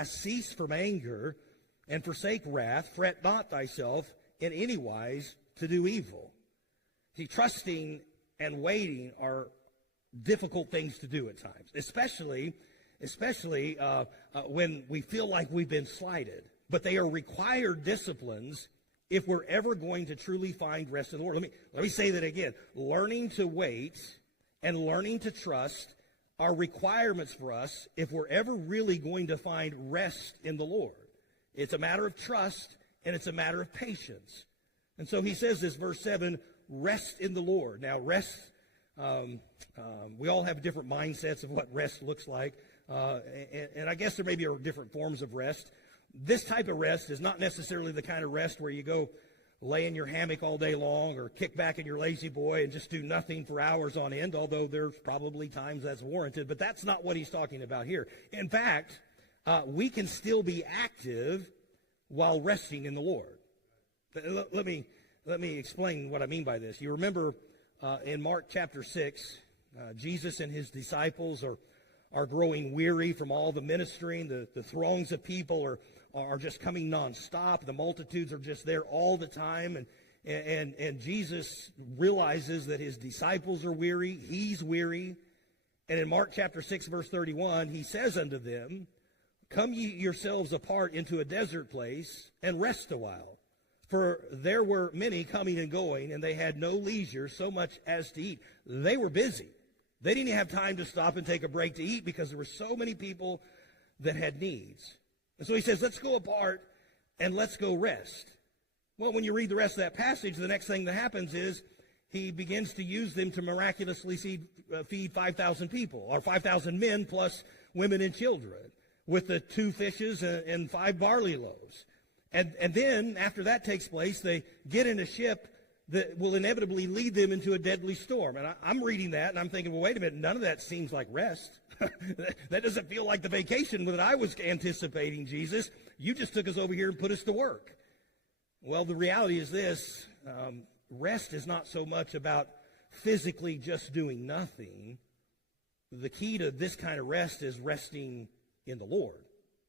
fast, cease from anger, and forsake wrath. Fret not thyself in any wise to do evil. See, trusting and waiting are difficult things to do at times, especially when we feel like we've been slighted. But they are required disciplines if we're ever going to truly find rest in the Lord. Let me say that again. Learning to wait and learning to trust are requirements for us if we're ever really going to find rest in the Lord. It's a matter of trust, and it's a matter of patience. And so he says this, verse 7, rest in the Lord. Now, rest, we all have different mindsets of what rest looks like. And I guess there may be different forms of rest. This type of rest is not necessarily the kind of rest where you go lay in your hammock all day long or kick back in your lazy boy and just do nothing for hours on end, although there's probably times that's warranted. But that's not what he's talking about here. In fact, we can still be active while resting in the Lord. Let me explain what I mean by this. You remember in Mark chapter 6, Jesus and his disciples are growing weary from all the ministering. The throngs of people are just coming nonstop. The multitudes are just there all the time. And Jesus realizes that his disciples are weary. He's weary. And in Mark chapter 6, verse 31, he says unto them, come ye yourselves apart into a desert place and rest a while. For there were many coming and going, and they had no leisure so much as to eat. They were busy. They didn't have time to stop and take a break to eat because there were so many people that had needs. And so he says, let's go apart and let's go rest. Well, when you read the rest of that passage, the next thing that happens is he begins to use them to miraculously feed 5,000 people, or 5,000 men plus women and children, with the 2 fishes and 5 barley loaves. And then, after that takes place, they get in a ship that will inevitably lead them into a deadly storm. And I'm reading that, and I'm thinking, well, wait a minute, none of that seems like rest. That doesn't feel like the vacation that I was anticipating, Jesus. You just took us over here and put us to work. Well, the reality is this. Rest is not so much about physically just doing nothing. The key to this kind of rest is resting in the Lord.